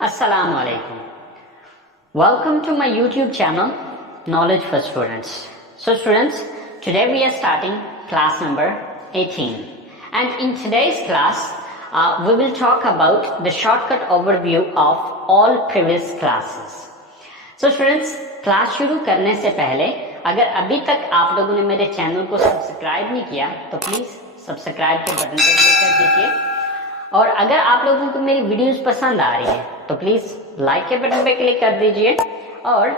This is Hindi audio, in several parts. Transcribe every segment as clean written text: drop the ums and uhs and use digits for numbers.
Assalamu alaikum. Welcome to my YouTube channel, Knowledge for Students. So students, today we are starting class number 18. And in today's class, we will talk about the shortcut overview of all previous classes. So students, class शुरू करने से पहले अगर अभी तक आप लोगों ने मेरे चैनल को सब्सक्राइब नहीं किया तो प्लीज़ सब्सक्राइब के बटन पर क्लिक कर दीजिए। और अगर आप लोगों को मेरी वीडियोस पसंद आ रही है तो प्लीज़ लाइक के बटन पे क्लिक कर दीजिए। और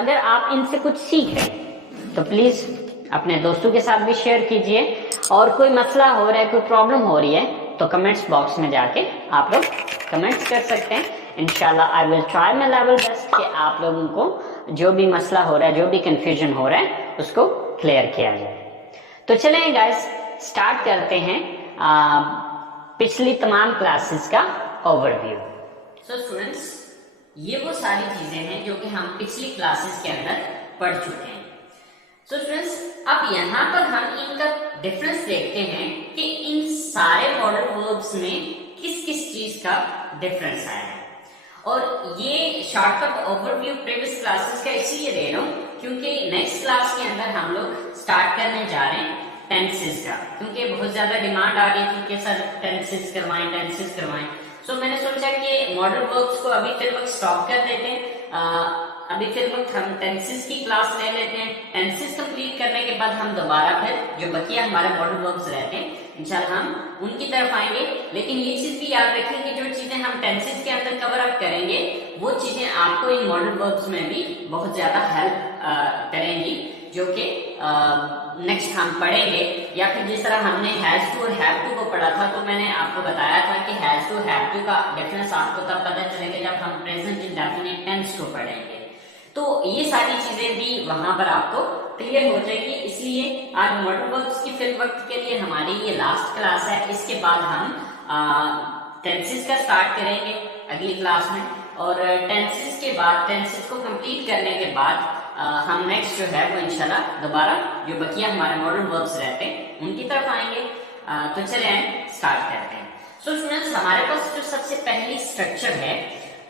अगर आप इनसे कुछ सीख रहे हैं तो प्लीज़ अपने दोस्तों के साथ भी शेयर कीजिए। और कोई मसला हो रहा है, कोई प्रॉब्लम हो रही है तो कमेंट्स बॉक्स में जाके आप लोग कमेंट्स कर सकते हैं। इंशाल्लाह I will try my level best कि आप लोगों को जो भी मसला हो रहा है, जो भी कंफ्यूजन हो रहा है उसको क्लियर किया जाए। तो चलें गाइस, स्टार्ट करते हैं पिछली तमाम क्लासेस का ओवरव्यू। सो स्टूडेंट्स, ये वो सारी चीजें हैं जो कि हम पिछली क्लासेस के अंदर पढ़ चुके हैं। सो स्टूडेंट्स, अब यहाँ पर हम इनका डिफरेंस देखते हैं कि इन सारे मॉडल वर्ब्स में किस किस चीज का डिफरेंस आया है। और ये शॉर्टकट ओवरव्यू प्रीवियस क्लासेस का इसलिए दे रहा हूँ क्योंकि नेक्स्ट क्लास के अंदर हम लोग स्टार्ट करने जा रहे हैं टेंसेस का, क्योंकि बहुत ज्यादा डिमांड आ रही थी कि सर टेंसेस करवाएं। सो मैंने सोचा कि मॉडल वर्ब्स को अभी फिर वक्त स्टॉप कर देते हैं। अभी फिर वक्त हम टेंसेस की क्लास ले लेते हैं। टेंसेस कंप्लीट करने के बाद हम दोबारा फिर जो बकिया हमारे मॉडल वर्ब्स रहते हैं इंशाल्लाह हम उनकी तरफ आएंगे। लेकिन ये चीज भी याद रखेंगे, जो चीजें हम टेंसेस के अंदर कवर अप करेंगे वो चीजें आपको इन मॉडल वर्ब्स में भी बहुत ज्यादा हेल्प करेंगी, जो कि नेक्स्ट हम पढ़ेंगे। या फिर जिस तरह हमने हैज टू और हैव टू को पढ़ा था तो मैंने आपको बताया था कि हैज टू हैव टू का डिफरेंस आपको तब पता चलेगा जब हम प्रेजेंट इंडेफिनिट टेंस को पढ़ेंगे। तो ये सारी चीजें भी वहां पर आपको क्लियर हो जाएगी। इसलिए आज मॉडल वर्ब्स की फिर वक्त के लिए हमारी ये लास्ट क्लास है। इसके बाद हम टेंसेस का स्टार्ट करेंगे अगली क्लास में। और टेंसेस के बाद, टेंसेस को कंप्लीट करने के बाद हम नेक्स्ट जो है वो इंशाल्लाह दोबारा जो बकिया हमारे मॉडल वर्ब्स रहते हैं उनकी तरफ आएंगे। तो चले स्टार्ट करते हैं। सो स्टूडेंट्स, हमारे पास जो सबसे पहली स्ट्रक्चर है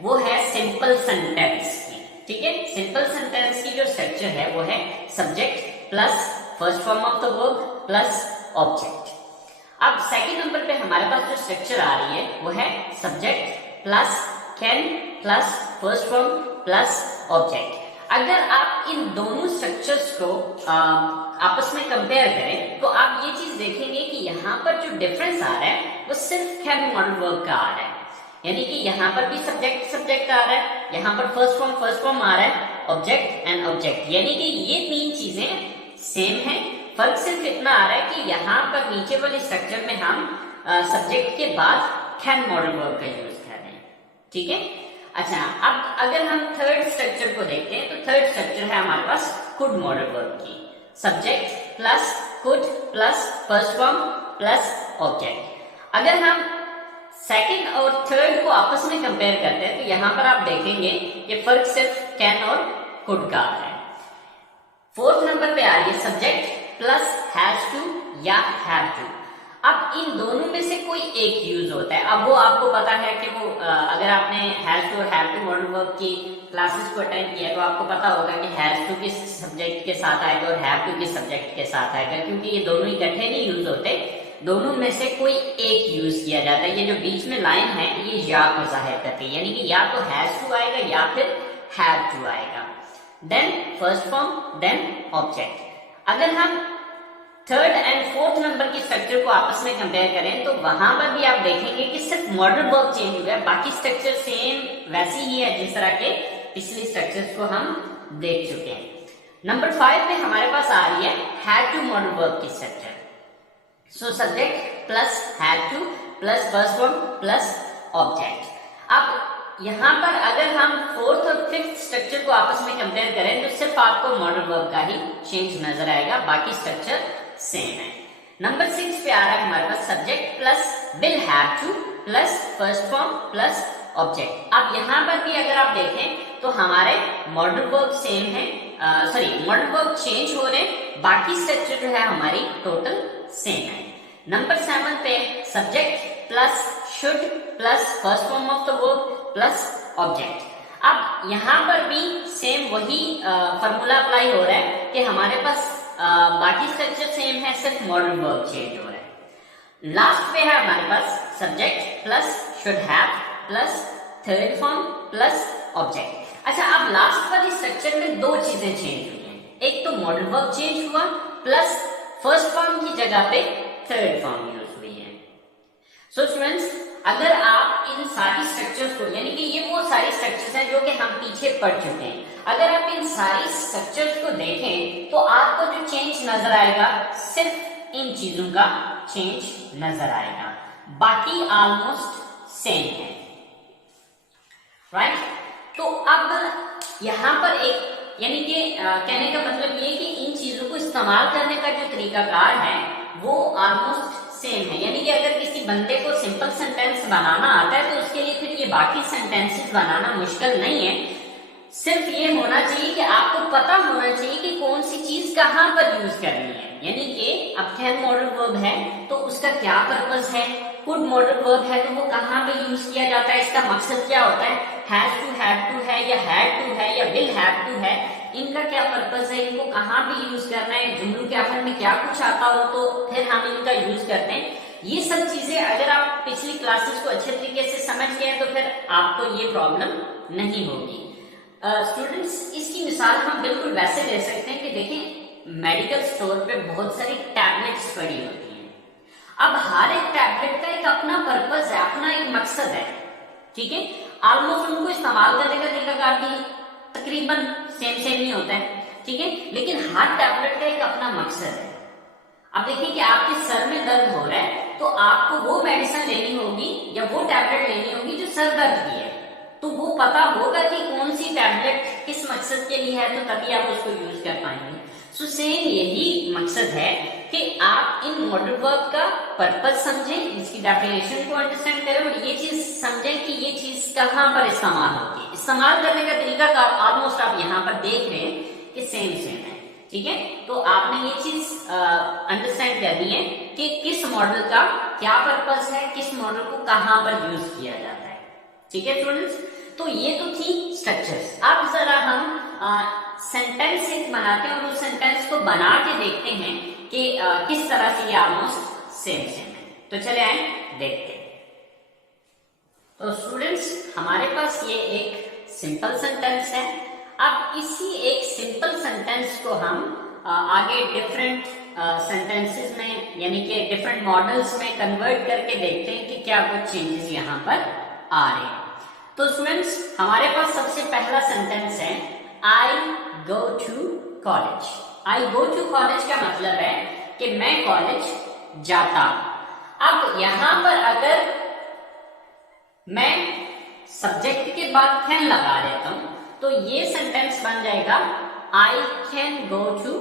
वो है सिंपल सेंटेंस की। ठीक है, सिंपल सेंटेंस की जो स्ट्रक्चर है वो है subject plus first form of the verb plus object. अब सेकंड नंबर पे हमारे पास जो स्ट्रक्चर आ रही है वो है subject plus can plus first form plus object. अगर आप इन दोनों स्ट्रक्चर्स को आपस में कंपेयर करें तो आप ये चीज देखेंगे कि यहाँ पर जो डिफरेंस आ रहा है वो सिर्फ कैन मॉडल वर्ब का आ रहा है। यानी कि यहाँ पर भी सब्जेक्ट आ रहा है, यहाँ पर फर्स्ट फॉर्म आ रहा है, ऑब्जेक्ट एंड ऑब्जेक्ट, यानी कि ये तीन चीजें सेम है। फर्क सिर्फ इतना आ रहा है कि यहाँ पर नीचे वाले स्ट्रक्चर में हम सब्जेक्ट के बाद कैन मॉडल वर्ब का यूज कर रहे हैं। ठीक है, अच्छा, अब अगर हम थर्ड स्ट्रक्चर को देखते हैं तो थर्ड स्ट्रक्चर है हमारे पास कुड मॉडल वर्ब की। Subject plus could plus first form plus object. अगर हम सेकंड और थर्ड को आपस में कंपेयर करते हैं तो यहां पर आप देखेंगे कि फर्क सिर्फ कैन और कुड का है। फोर्थ नंबर पे आ रही है सब्जेक्ट प्लस हैज टू या हैव टू। अब इन दोनों में से कोई एक यूज होता है। अब वो आपको पता है कि वो अगर आपने हैज टू और हैव टू मॉडल वर्ब की क्लासेस को अटेंड किया तो आपको पता होगा कि हैज टू किस सब्जेक्ट के साथ आएगा और हैव टू किस सब्जेक्ट के साथ आएगा, क्योंकि ये दोनों इकट्ठे नहीं यूज होते, दोनों में से कोई एक यूज किया जाता है। ये जो बीच में लाइन है ये या को जाहिर करती है, यानी कि या तो हैज टू आएगा या फिर हैव टू आएगा। Then first form then object. अगर हम थर्ड एंड फोर्थ नंबर की स्ट्रक्चर को आपस में कंपेयर करें तो वहां पर भी आप देखेंगे कि सिर्फ मॉडल वर्ब चेंज हुआ है, बाकी स्ट्रक्चर सेम वैसी ही है जिस तरह के पिछले स्ट्रक्चर्स को हम देख चुके हैं। नंबर 5 पे हमारे पास आ रही है हैव टू मॉडल वर्ब की structure. So subject plus have to plus first form plus object. अब यहाँ पर अगर हम फोर्थ और फिफ्थ स्ट्रक्चर को आपस में कंपेयर करें तो सिर्फ आपको मॉडल वर्ब का ही चेंज नजर आएगा, बाकी स्ट्रक्चर सेम है। नंबर 6 पे आ रहा है हमारे पास subject plus will have to plus first form plus object. अब यहाँ पर भी अगर आप देखें तो हमारे मॉडल वर्ब सेम है, मॉडल वर्ब चेंज हो रहे, बाकी स्ट्रक्चर जो है हमारी टोटल सेम है। नंबर 7 पे subject plus should plus first form of the verb plus object. अब यहाँ पर भी सेम वही फॉर्मूला अप्लाई हो रहा है कि हमारे पास बाकी स्ट्रक्चर सेम है, सिर्फ मॉडल वर्ब चेंज हो रहा है। लास्ट पे है हमारे पास subject plus should have plus third form plus object. अच्छा, अब लास्ट वाली स्ट्रक्चर में दो चीजें चेंज हुई हैं, एक तो मॉडल वर्ब चेंज हुआ प्लस फर्स्ट फॉर्म की जगह पे थर्ड फॉर्म यूज हुई है। सो स्टूडेंट्स, अगर आप इन सारी स्ट्रक्चर्स को, यानी कि ये वो सारी स्ट्रक्चर्स हैं जो कि हम पीछे पढ़ चुके हैं, अगर आप इन सारी स्ट्रक्चर्स को देखें तो आपको जो चेंज नजर आएगा सिर्फ इन चीजों का चेंज नजर आएगा, बाकी ऑलमोस्ट सेम है, राइट। तो अब यहाँ पर एक, यानी कि कहने का मतलब ये कि इन चीजों को इस्तेमाल करने का जो तरीकाकार है वो ऑलमोस्ट सेम है। यानी कि अगर किसी बंदे को सिंपल सेंटेंस बनाना आता है तो उसके लिए फिर ये बाकी सेंटेंसेस बनाना मुश्किल नहीं है, सिर्फ ये होना चाहिए कि आपको पता होना चाहिए कि कौन सी चीज कहाँ पर यूज करनी है। यानी कि अब कैन मॉडल वर्ब है तो उसका क्या पर्पस है, कुड मॉडल वर्ब है तो वो कहाँ पे यूज किया जाता है, इसका मकसद क्या होता है, हैज टू हैव टू है या हैड टू है या विल हैव टू है, इनका क्या पर्पस है, इनको कहाँ पे यूज करना है, जुमलों के आखिर में क्या कुछ आता हो तो फिर हम इनका यूज करते हैं। ये सब चीजें अगर आप पिछली क्लासेस को अच्छे तरीके से समझ गए तो फिर आपको ये प्रॉब्लम नहीं होगी। स्टूडेंट्स, इसकी मिसाल हम बिल्कुल वैसे ले सकते हैं कि देखें, मेडिकल स्टोर पे बहुत सारी टैबलेट्स पड़ी होती हैं। अब हर एक टैबलेट का एक अपना पर्पस है, अपना एक मकसद है, ठीक है। ऑलमोस्ट उनको इस्तेमाल करने का तरीका भी तकरीबन सेम नहीं होता है, ठीक है, लेकिन हर टैबलेट का एक अपना मकसद है। अब देखिए कि आपके सर में दर्द हो रहा है तो आपको वो मेडिसिन लेनी होगी या वो टैबलेट लेनी होगी जो सर दर्द की है, तो वो पता होगा कि कौन सी टैबलेट किस मकसद के लिए है, तो तभी आप उसको यूज कर पाएंगे। सो सेम यही मकसद है कि आप इन मॉडल वर्ब का पर्पस समझें, इसकी डेफिनेशन को अंडरस्टैंड करें और ये चीज समझें कि ये चीज कहाँ पर इस्तेमाल होती है। इस्तेमाल करने का तरीका का ऑलमोस्ट आप यहाँ पर देख रहे हैं कि सेम है, ठीक है। तो आपने ये चीज अंडरस्टैंड करनी है कि किस मॉडल का क्या पर्पस है, किस मॉडल को कहाँ पर यूज किया जाता है, ठीक है स्टूडेंट्स। तो ये तो थी स्ट्रक्चर्स। अब जरा हम सेंटेंस एक बनाते हैं और उस सेंटेंस को बना के देखते हैं कि किस तरह से ये ऑलमोस्ट सेम है। तो चले आए देखते हैं। तो स्टूडेंट्स, हमारे पास ये एक सिंपल सेंटेंस है। अब इसी एक सिंपल सेंटेंस को हम आगे डिफरेंट सेंटेंसेस में, यानी कि डिफरेंट मॉडल्स में कन्वर्ट करके देखते हैं कि क्या कुछ चेंजेस यहाँ पर आ रहे हैं। तो स्टूडेंट्स, हमारे पास सबसे पहला सेंटेंस है I go to college. I go to college का मतलब है कि मैं कॉलेज जाता। अब यहां पर अगर मैं सब्जेक्ट के बाद कैन लगा देता हूं तो ये सेंटेंस बन जाएगा I can go to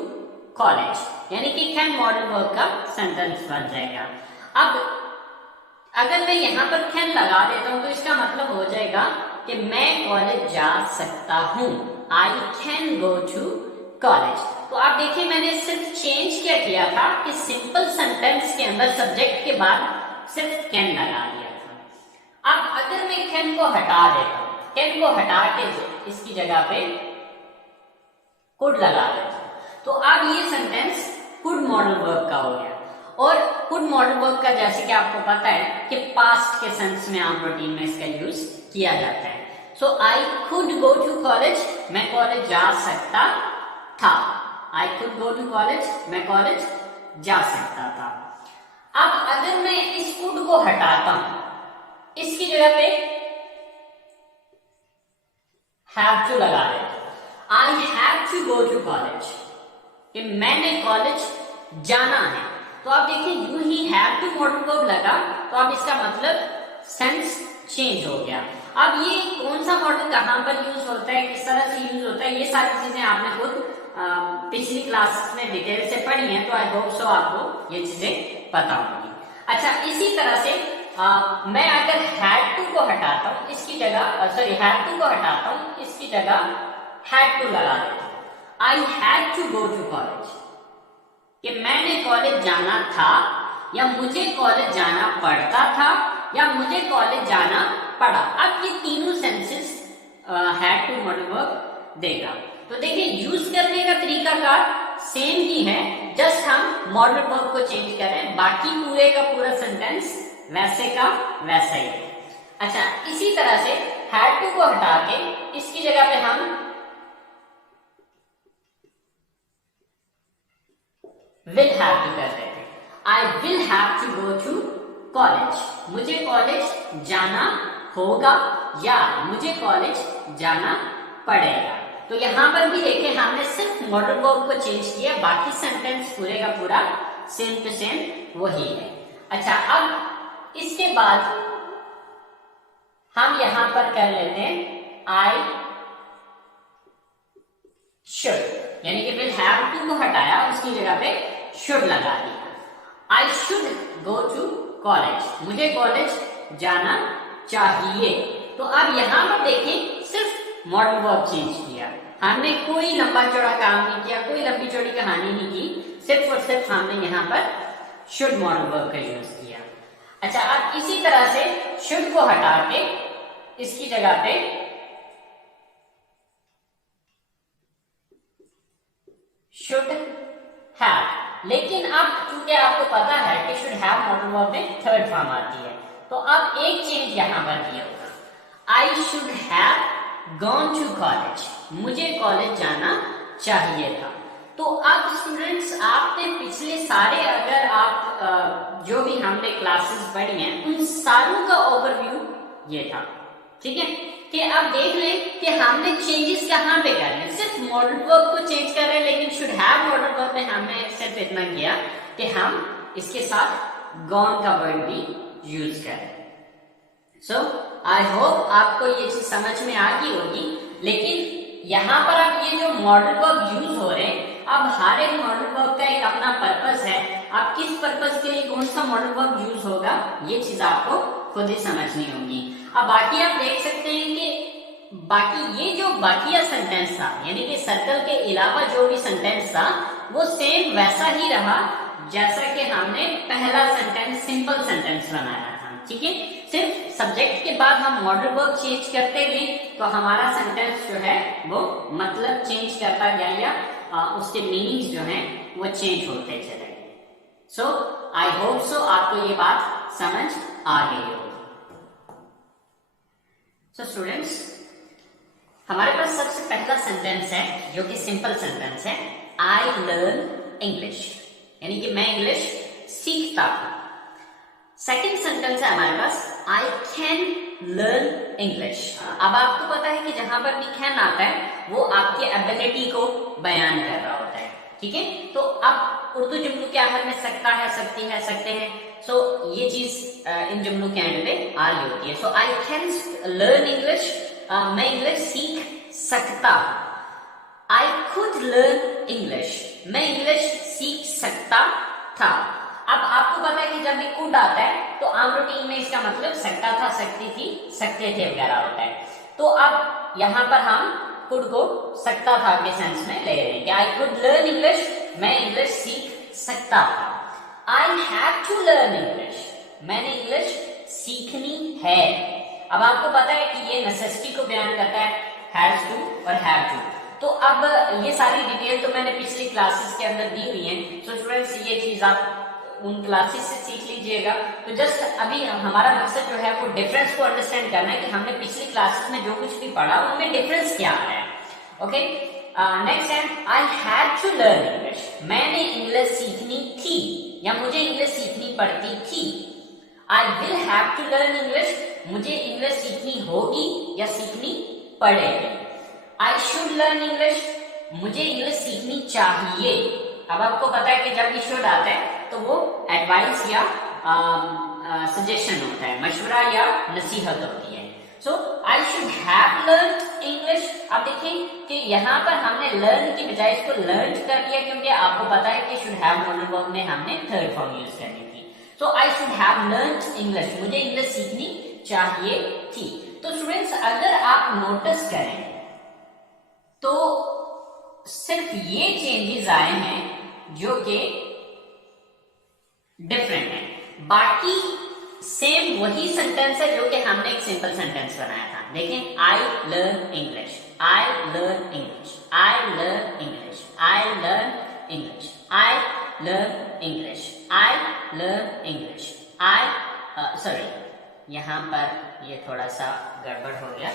college, यानी कि कैन मॉडल वर्ब का सेंटेंस बन जाएगा। अब अगर मैं यहाँ पर कैन लगा देता हूं तो इसका मतलब हो जाएगा कि मैं कॉलेज जा सकता हूं। I can go to college. तो आप देखिए, मैंने सिर्फ चेंज क्या किया था कि सिंपल सेंटेंस के अंदर सब्जेक्ट के बाद सिर्फ कैन लगा दिया था। अब अगर मैं कैन को हटा देता हूं, कैन को हटा के इसकी जगह पे कुड लगा देता हूं, तो अब ये सेंटेंस कुड मॉडल वर्ब का हो गया। और कुड मॉडल वर्ब का जैसे कि आपको पता है कि पास्ट के सेंस में आम रूटीन में इसका यूज किया जाता है। So I could go to college, मैं कॉलेज जा सकता था। I could go to college, मैं कॉलेज जा सकता था। अब अगर मैं इस कुड को हटाता हूं, इसकी जगह पे हैव टू लगा देता, I have to go to college, कि मैंने कॉलेज जाना है। तो आप देखिए, यूं ही हैव टू मॉडल वर्ब लगा तो अब इसका मतलब सेंस चेंज हो गया। अब ये कौन सा मॉडल कहां पर यूज होता है, किस तरह से यूज होता है, ये सारी चीजें आपने खुद पिछली क्लास में डिटेल से पढ़ी हैं, तो आई होप सो आपको ये चीजें पता होंगी। अच्छा, इसी तरह से मैं अगर हैड टू को हटाता हूं, इसकी जगह सॉरी हैड टू को हटाता हूं, इसकी जगह हैड टू लगा देता हूं। I had to go to college, कि मैंने कॉलेज जाना था या मुझे कॉलेज जाना पड़ता था या मुझे कॉलेज जाना पड़ा। अब ये तीनों tenses had to modal verb देगा। तो देखिए यूज करने का तरीका का सेम ही है, जस्ट हम मॉडल वर्ब को चेंज करें, बाकी पूरे का पूरा सेंटेंस वैसे का वैसा ही है। अच्छा, इसी तरह से हैड टू को हटा के इसकी जगह पे हम विल हैव टू कर देते। I will have to go to college, मुझे कॉलेज जाना होगा या मुझे कॉलेज जाना पड़ेगा। तो यहां पर भी देखें हमने सिर्फ मॉडल वर्ब को चेंज किया, बाकी सेंटेंस पूरे का पूरा सेम टू सेम वही है। अच्छा, अब इसके बाद हम यहां पर कर लेते हैं आई शुड, यानी कि विल हैव टू को हटाया, उसकी जगह पे शुड लगा दिया। I should go to college, मुझे कॉलेज जाना चाहिए। तो अब यहां पर देखें सिर्फ मॉडल वर्ब चेंज किया, हमने कोई लंबा चौड़ा काम नहीं किया, कोई लंबी चौड़ी कहानी नहीं की, सिर्फ और सिर्फ हमने यहां पर शुड मॉडल वर्ब का यूज किया। अच्छा, अब इसी तरह से शुड को हटा के इसकी जगह पे शुड हैव, लेकिन अब चूंकि आपको पता है कि शुड हैव मॉडल वर्ब में थर्ड फॉर्म आती है, तो अब एक चेंज यहां पर किया होगा। I should have gone to college, मुझे कॉलेज जाना चाहिए था। तो अब स्टूडेंट्स आपने पिछले सारे, अगर आप जो भी हमने क्लासेस पढ़ी हैं उन सारों का ओवरव्यू ये था, ठीक है, कि अब देख लें कि हमने चेंजेस कहां पे कर रहे हैं। सिर्फ मॉडल वर्ब को चेंज कर रहे हैं, लेकिन शुड हैव मॉडल वर्ब में हमने सिर्फ इतना किया कि हम इसके साथ गॉन का वर्ड भी यूज करें। सो आई होप आपको ये चीज समझ में आ गई होगी। लेकिन यहां पर अब ये जो मॉडल वर्ब यूज हो रहे हैं, अब हर एक मॉडल वर्ब का एक अपना पर्पस है। अब किस पर्पस के लिए कौन सा मॉडल वर्ब यूज होगा ये चीज आपको खुद ही समझनी होगी। अब बाकी आप देख सकते हैं कि बाकी ये जो बाकिया सेंटेंस था, यानी कि सर्कल के अलावा जो भी सेंटेंस था वो सेम वैसा ही रहा जैसा कि हमने पहला सेंटेंस सिंपल सेंटेंस बनाया था, ठीक है। सिर्फ सब्जेक्ट के बाद हम मॉडल वर्ब चेंज करते गए तो हमारा सेंटेंस जो है वो मतलब चेंज करता गया या उसके मीनिंग्स जो हैं वो चेंज होते चले गए। सो आई होप सो आपको ये बात समझ आ गई होगी। सो स्टूडेंट्स, हमारे पास सबसे पहला सेंटेंस है जो कि सिंपल सेंटेंस है, आई लर्न इंग्लिश, यानी कि मैं इंग्लिश सीखता हूं। सेकेंड सेंटेंस है हमारे पास आई कैन लर्न इंग्लिश। अब आपको पता है कि जहां पर भी कैन आता है वो आपके एबिलिटी को बयान कर रहा होता है, ठीक है। तो अब उर्दू जुमलों के आखिर में सकता है, सकती है, सकते हैं, सो ये चीज इन जुमलों के एंड पे आ रही होती है। So I can learn English, मैं इंग्लिश सीख सकता हूं। आई कुड लर्न इंग्लिश, मैं इंग्लिश सीख सकता था। अब आपको पता है कि जब भी कुड आता है तो आम रूटीन में इसका मतलब सकता था, सकती थी, सकते थे वगैरह होता है। तो अब यहां पर हम कुड को सकता था के सेंस में ले रहे हैं कि आई कुड लर्न इंग्लिश, मैं इंग्लिश सीख सकता था। I have to learn English, मैंने इंग्लिश सीखनी है। अब आपको पता है कि ये नेसेसिटी को बयान करता है, हैज टू और हैव टू। तो अब ये सारी डिटेल तो मैंने पिछली क्लासेस के अंदर दी हुई है। सो स्टूडेंट्स, ये चीज आप उन क्लासेस से सीख लीजिएगा। तो जस्ट अभी हमारा मकसद जो है वो डिफरेंस को अंडरस्टैंड करना है कि हमने पिछली क्लासेस में जो कुछ भी पढ़ा उनमें डिफरेंस क्या है। ओके, नेक्स्ट है I had to learn English, मैंने इंग्लिश सीखनी थी या मुझे इंग्लिश सीखनी पड़ती थी। I will have to learn English, मुझे इंग्लिश सीखनी होगी या सीखनी पड़ेगी। आई शुड लर्न इंग्लिश, मुझे इंग्लिश सीखनी चाहिए। अब आपको पता है कि जब भी शुड आता है तो वो एडवाइस या सजेशन होता है, मशवरा या नसीहत होती है। So I should have learn English. अब देखिए कि यहाँ पर हमने लर्न की बजाय इसको लर्न कर दिया, क्योंकि आपको पता है कि शुड हैव मॉडल वर्ब में हमने थर्ड फॉर्म यूज करनी थी। So I should have learn English, मुझे इंग्लिश सीखनी चाहिए थी। तो स्टूडेंट्स, अगर आप नोटिस करें तो सिर्फ ये चेंजेस आए हैं जो कि डिफरेंट है। बाकी सेम वही सेंटेंस है जो कि हमने एक सिंपल सेंटेंस बनाया था। देखें, I learn English, I learn English, I learn English, I learn English, I learn English, I learn English, I sorry यहां पर ये थोड़ा सा गड़बड़ हो गया।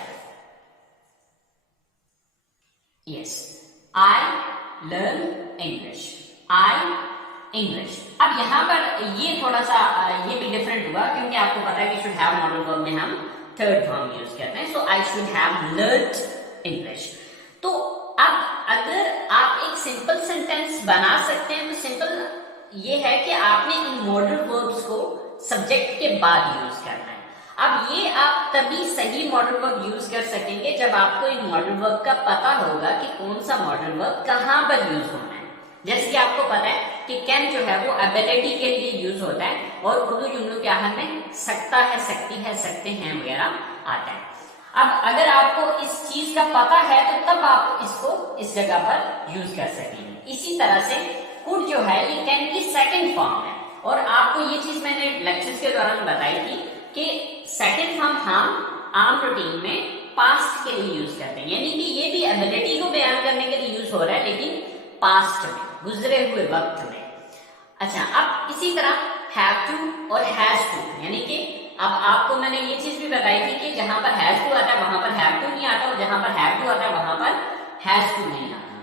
Yes, I learn English, I English. अब यहाँ पर ये थोड़ा सा ये भी डिफरेंट हुआ क्योंकि आपको पता है कि शुड हैव मॉडल वर्ब में हम थर्ड फॉर्म यूज करते हैं। So I should have learned English. तो अब अगर आप एक सिंपल सेंटेंस बना सकते हैं तो सिंपल ये है कि आपने इन मॉडल वर्ब्स को सब्जेक्ट के बाद यूज करना है। अब ये आप तभी सही मॉडल वर्ब यूज कर सकेंगे जब आपको इन मॉडल वर्ब का पता होगा कि कौन सा मॉडल वर्ब कहां पर यूज होना है। जैसे कि आपको पता है कि कैन जो है वो एबिलिटी के लिए यूज होता है और उर्दू जुमलों के आखिर में सकता है, सकती है, सकते हैं वगैरह आता है। अब अगर आपको इस चीज का पता है तो तब आप इसको इस जगह पर यूज कर सकेंगे। इसी तरह से कुड जो है ये कैन की सेकंड फॉर्म है और आपको ये चीज मैंने लेक्चर्स के दौरान बताई थी कि सेकंड फॉर्म हम आम रूटीन में पास्ट के लिए यूज करते हैं, यानी कि ये भी एबिलिटी को बयान करने के लिए यूज हो रहा है लेकिन पास्ट में, गुजरे हुए वक्त में। अच्छा, अब इसी तरह हैव टू और हैज टू, यानी कि अब आपको मैंने ये चीज भी बताई थी कि जहां पर हैज टू आता है वहां पर हैव टू नहीं आता और जहां पर हैव टू आता है वहां पर हैज टू नहीं आता।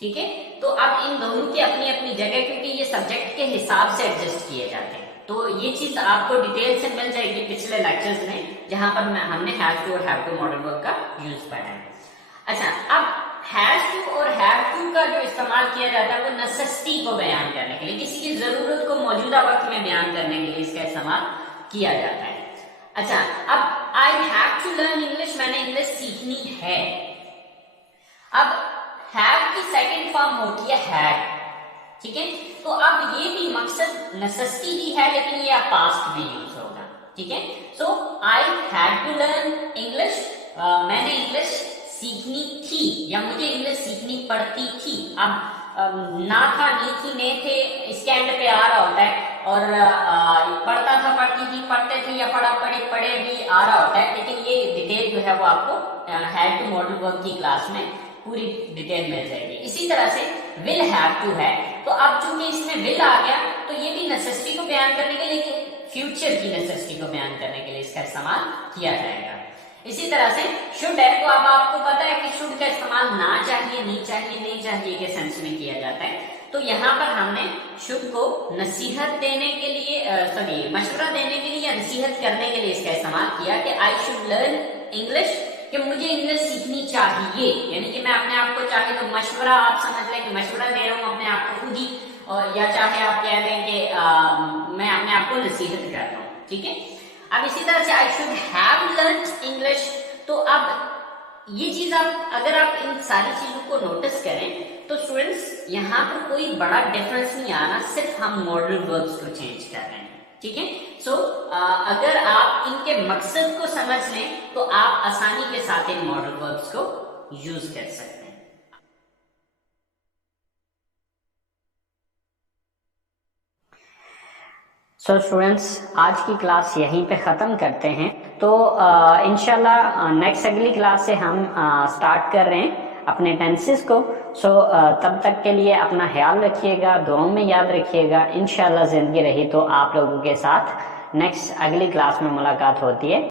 ठीक है, तो अब इन दोनों की अपनी अपनी जगह, क्योंकि ये सब्जेक्ट के हिसाब से एडजस्ट किए जाते हैं, तो ये चीज आपको डिटेल से मिल जाएगी पिछले लेक्चर्स में जहां पर हमने हैव टू और हैव टू मॉडल वर्ब का यूज पढ़ा है। अच्छा, अब हैज टू और हैव टू का जो इस्तेमाल किया जाता है वो नेसेसिटी को बयान करने के लिए, किसी की जरूरत को मौजूदा वक्त में बयान करने के लिए इसका इस्तेमाल किया जाता है। अच्छा, अब I have to learn English, मैंने इंग्लिश सीखनी है। अब हैव की सेकंड फॉर्म होती है हैड। ठीक है, तो अब ये भी मकसद नेसेसिटी ही है लेकिन ये पास्ट में यूज होगा। ठीक है, so I had to learn English, मैंने इंग्लिश सीखनी थी या मुझे इंग्लिश सीखनी पड़ती थी। अब ना था, नहीं थी, ने थे, इसके एंड पे आ रहा होता है और पढ़ता था, पढ़ती थी, पढ़ते थे या पढ़ा, पढ़े, पढ़े भी आ रहा होता है, लेकिन ये डिटेल जो है वो आपको हैड टू मॉडल वर्ब की क्लास में पूरी डिटेल मिल जाएगी। इसी तरह से विल हैव टू है, तो अब चूंकि इसमें विल आ गया तो ये भी नेसेसिटी को बयान करने के लिए, फ्यूचर की नेसेसिटी को बयान करने के लिए इसका इस्तेमाल किया जाएगा। इसी तरह से शुड है, तो अब आपको पता है कि शुड का इस्तेमाल ना चाहिए, नहीं चाहिए, नहीं चाहिए के सेंस में किया जाता है। तो यहाँ पर हमने शुड को नसीहत देने के लिए, मशवरा देने के लिए या नसीहत करने के लिए इसका इस्तेमाल किया कि आई शुड लर्न इंग्लिश, कि मुझे इंग्लिश सीखनी चाहिए, यानी कि मैं अपने आप को चाहिए, तो मशवरा आप समझ लें कि मशवरा दे रहा हूँ अपने आप को खुद ही, और या चाहे आप कह दें कि मैं अपने आप को नसीहत कर रहा हूँ। ठीक है, अब इसी तरह से आई शुड हैव लर्न्ड इंग्लिश, तो अब ये चीज आप अगर आप इन सारी चीजों को नोटिस करें तो स्टूडेंट्स यहाँ पर कोई बड़ा डिफरेंस नहीं आ रहा, सिर्फ हम मॉडल वर्ब्स को चेंज कर रहे हैं। ठीक है, सो अगर आप इनके मकसद को समझ लें तो आप आसानी के साथ इन मॉडल वर्ब्स को यूज कर सकते हैं। सो स्टूडेंट्स, आज की क्लास यहीं पे ख़त्म करते हैं। तो इंशाल्लाह नेक्स्ट अगली क्लास से हम स्टार्ट कर रहे हैं अपने टेंसेस को। सो तब तक के लिए अपना ख्याल रखिएगा, दुआओं में याद रखिएगा। इंशाल्लाह ज़िंदगी रही तो आप लोगों के साथ नेक्स्ट अगली क्लास में मुलाकात होती है।